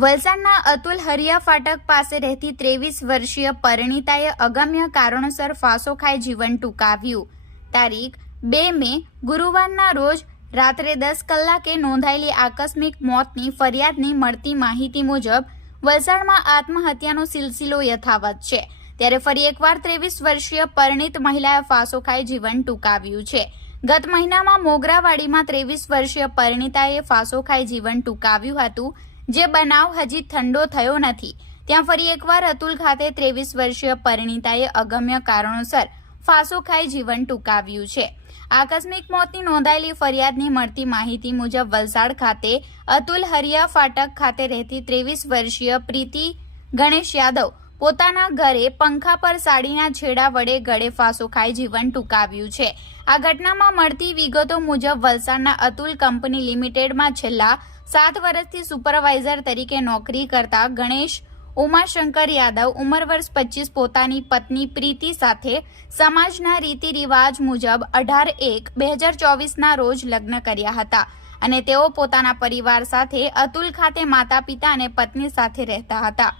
વલસાડના અતુલ હરિયા ફાટક પાસે રહેતી 23 વર્ષીય પરિણીતાએ અગમ્ય કારણોસર ફાંસો ખાઈ જીવન ટૂંકાવ્યું। તારીખ 2 મે ગુરુવારના રોજ રાત્રે 10 કલાકે નોંધાયેલી આકસ્મિક મોતની ફરિયાદની મળતી માહિતી મુજબ વલસાડમાં આત્મહત્યાનો સિલસિલો યથાવત છે। ત્યારે ફરી એકવાર 23 વર્ષીય પરિણીત મહિલાએ ફાંસો ખાઈ જીવન ટૂંકાવ્યું છે। ગત મહિનામાં મોગરાવાડીમાં 23 વર્ષીય પરિણીતાએ ફાંસો ખાઈ જીવન ટૂંકાવ્યું હતું, જે બનાવ હજી ઠંડો થયો નથી। ત્યાં ફરી એકવાર અતુલ ખાતે 23 વર્ષીય પરિણીતાએ અગમ્ય કારણોસર ફાંસો ખાઈ જીવન ટૂંકાવ્યું છે। આકસ્મિક મોતની નોંધાયેલી ફરિયાદની મળતી માહિતી મુજબ વલસાડ ખાતે અતુલ હરિયા ફાટક ખાતે રહેતી 23 વર્ષીય પ્રીતિ ગણેશ યાદવ પોતાના ઘરે પંખા પર સાડીના છેડા વડે ગળે ફાંસો ખાઈ જીવન ટૂંકાવ્યું છે। આ ઘટનામાં મળતી વિગતો મુજબ વલસાડના અતુલ કંપની લિમિટેડમાં છેલ્લા 7 વર્ષથી સુપરવાઇઝર તરીકે નોકરી કરતા ગણેશ ઉમાશંકર યાદવ ઉંમર વર્ષ 25 પોતાની પત્ની પ્રીતિ સાથે સમાજના રીતિ રિવાજ મુજબ 18/1/2024ના રોજ લગ્ન કર્યા હતા અને તેઓ પોતાના પરિવાર સાથે અતુલ ખાતે માતા પિતા અને પત્ની સાથે રહેતા હતા।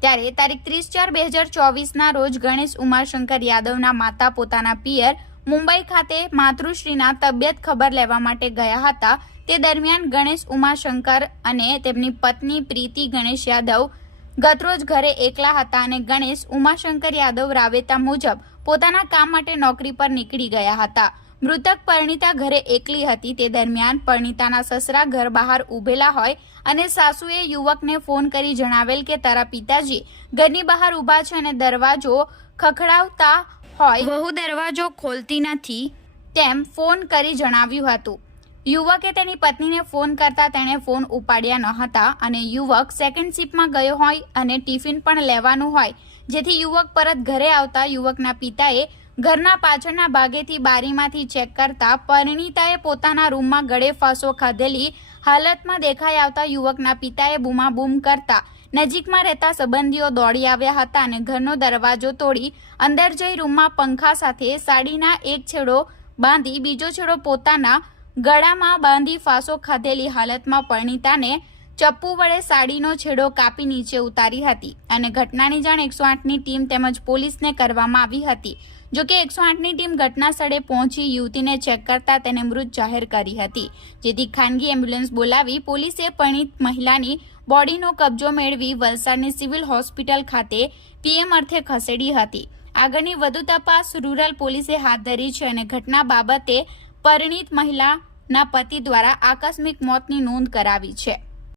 ત્યારે તારીખ 30/4/2024ના રોજ ગણેશ ઉમાશંકર યાદવના માતા પોતાના પિયર મુંબઈ ખાતે માતૃશ્રીના તબિયત ખબર લેવા માટે ગયા હતા। તે દરમિયાન ગણેશ ઉમાશંકર અને તેમની પત્ની પ્રીતિ ગણેશ યાદવ ગતરોજ ઘરે એકલા હતા અને ગણેશ ઉમાશંકર યાદવ રાબેતા મુજબ પોતાના કામ માટે નોકરી પર નીકળી ગયા હતા। મૃતક પરિણીતા ઘરે એકલી હતી। તે દરમિયાન પરિણીતાના સસરા ઘર બહાર ઊભેલા હોય અને સાસુએ યુવકને ફોન કરી જણાવેલ કે તારા પિતાજી ઘરની બહાર ઊભા છે અને દરવાજો ખખડાવતા હોય, વહુ દરવાજો ખોલતી નથી તેમ ફોન કરી જણાવ્યું હતું। યુવકે તેની પત્નીને ફોન કરતા તેણે ફોન ઉપાડ્યા ન હતા અને યુવક સેકન્ડ શિફ્ટમાં ગયો હોય અને ટિફિન પણ લેવાનું હોય, જેથી યુવક પરત ઘરે આવતા યુવકના પિતાએ ઘરના પાછળના ભાગેથી બારીમાંથી ચેક કરતા પરિણીતાએ પોતાના રૂમમાં ગળે ફાંસો ખાધેલી હાલતમાં દેખાઈ આવતા યુવકના પિતાએ બૂમાબૂમ કરતા નજીકમાં રહેતા સંબંધીઓ દોડી આવ્યા હતા અને ઘરનો દરવાજો તોડી અંદર જઈ રૂમમાં પંખા સાથે સાડીના એક છેડો બાંધી બીજો છેડો પોતાના ગળામાં બાંધી ફાંસો ખાધેલી હાલતમાં પરિણીતાને ચપ્પુ વડે સાડીનો છેડો કાપી નીચે ઉતારી હતી અને ઘટનાની જાણ 108ની ટીમ તેમજ પોલીસને કરવામાં આવી હતી। જોકે 108ની ટીમ ઘટના સ્થળે પહોંચી યુવતીને ચેક કરતા તેને મૃત જાહેર કરી હતી, જેથી ખાનગી એમ્બ્યુલન્સ બોલાવી પોલીસે પરિણીત મહિલાની બોડીનો કબજો મેળવી વલસાડની સિવિલ હોસ્પિટલ ખાતે પીએમ અર્થે ખસેડી હતી। આગળની વધુ તપાસ રૂરલ પોલીસે હાથ ધરી છે અને ઘટના બાબતે પરિણીત મહિલાના પતિ દ્વારા આકસ્મિક મોતની નોંધ કરાવી છે।